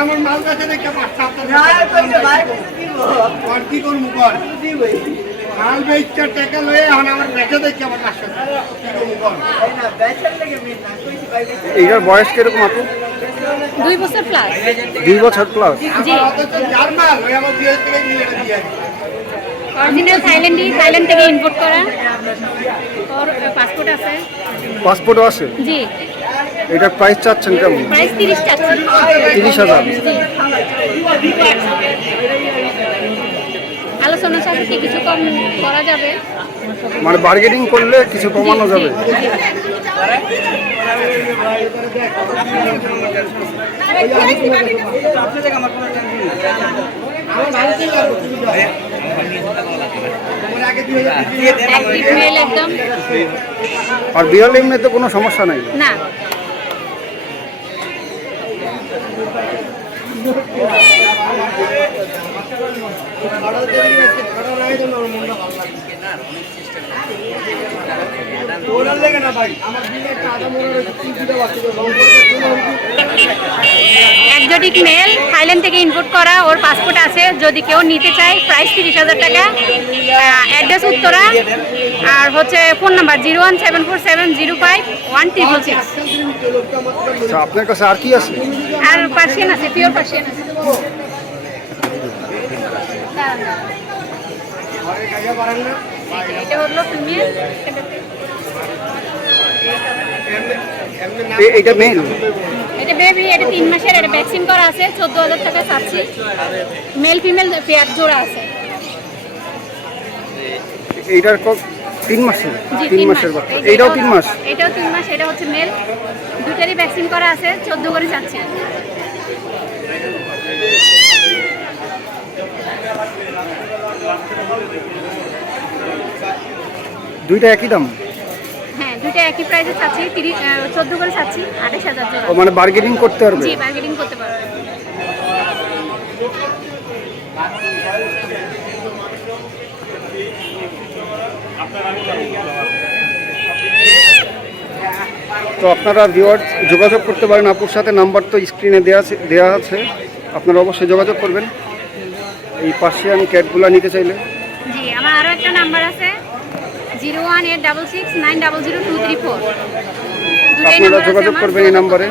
আমার মাল কাছে দেখে মাল বেচা টাকা লয়ে এখন আমার বেচে দেখি আমার কাছে। এইটার বয়স কিরকম আপু? 2 বছর প্লাস। 2 বছর প্লাস। জি যার মাল ওই আমার দিয়ে থেকে নিয়ে দিয়ে অরিজিনাল থাইল্যান্ড থেকে ইম্পোর্ট করা। ওর পাসপোর্ট আছে। পাসপোর্টও আছে? জি। এটার প্রাইস চাচ্ছেন কেমন? প্রাইস 30 চাচ্ছি। 30,000। জি। আলোচনা সাপেক্ষে কিছু কম করা যাবে। মানে বার্গেনিং করলে কিছু কমানো যাবে। একদম। আর বিড়াল এমনিতে কোনো সমস্যা নাই? না। এক্সোটিক মেল থাইল্যান্ড থেকে ইম্পোর্ট করা, ওর পাসপোর্ট আছে। যদি কেউ নিতে চায় প্রাইস 30,000 টাকা। অ্যাড্রেস উত্তরা, আর হচ্ছে ফোন নাম্বার 01747051666। আপনার কাছে আর কি আছে? আর পার্সিয়ান আছে, পিওর পার্সিয়ান আছে। এটা হলো ফিমেল। এটা মেল? এটা বেবি, এটা 3 মাসের, এটা ভ্যাকসিন করা আছে। 14,000 টাকা চাচ্ছি। মেল ফিমেল পেয়ার জোড়া আছে। এইটার 3 মাসের? জি, 3 মাসের বাচ্চা। এইটাও 3 মাস? এটাও 3 মাস। এটা হচ্ছে মেল, দুটারই ভ্যাকসিন করা আছে। 14 করে চাচ্ছি। দুইটা একই দাম? হ্যাঁ, দুটো একই প্রাইসে চাচ্ছি। 14 করে চাচ্ছি। 28,000 জোড়া। ও মানে বার্গেনিং করতে পারবে? জি, বার্গেনিং করতে পারবে। তো আপনারা ভিউয়ার্স যোগাযোগ করতে পারেন আপুর সাথে। নাম্বার তো স্ক্রিনে দেওয়া আছে, আপনারা অবশ্যই যোগাযোগ করবেন এই পার্সিয়ান ক্যাটগুলো নিতে চাইলে। জি, আমার আরও একটা নাম্বার আছে 01866900234। আপনারা যোগাযোগ করবেন এই নাম্বারে।